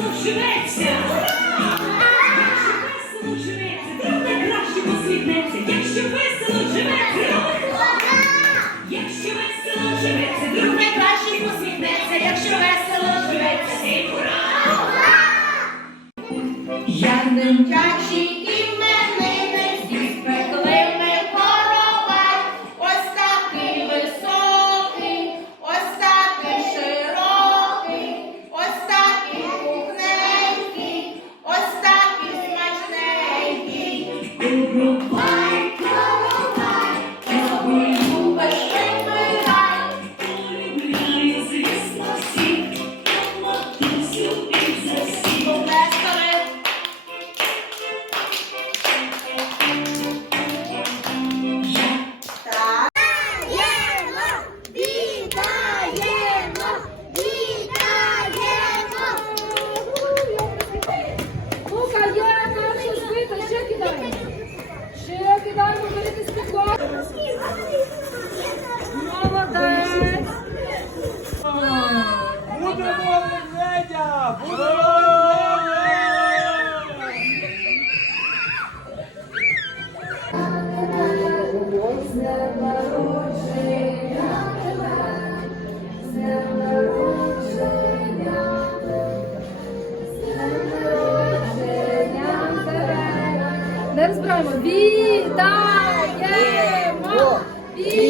весело живеться. Якщо весело живеться, друг найкраще посвітнеться. Якщо весело живеться. Якщо весело живеться, друг найкраще посміхнеться, якщо весело живеться, всім ура! with me. kadar burada destek var. Burada var. Burada var. Не розбираємо. Вітаємо! Вітаємо!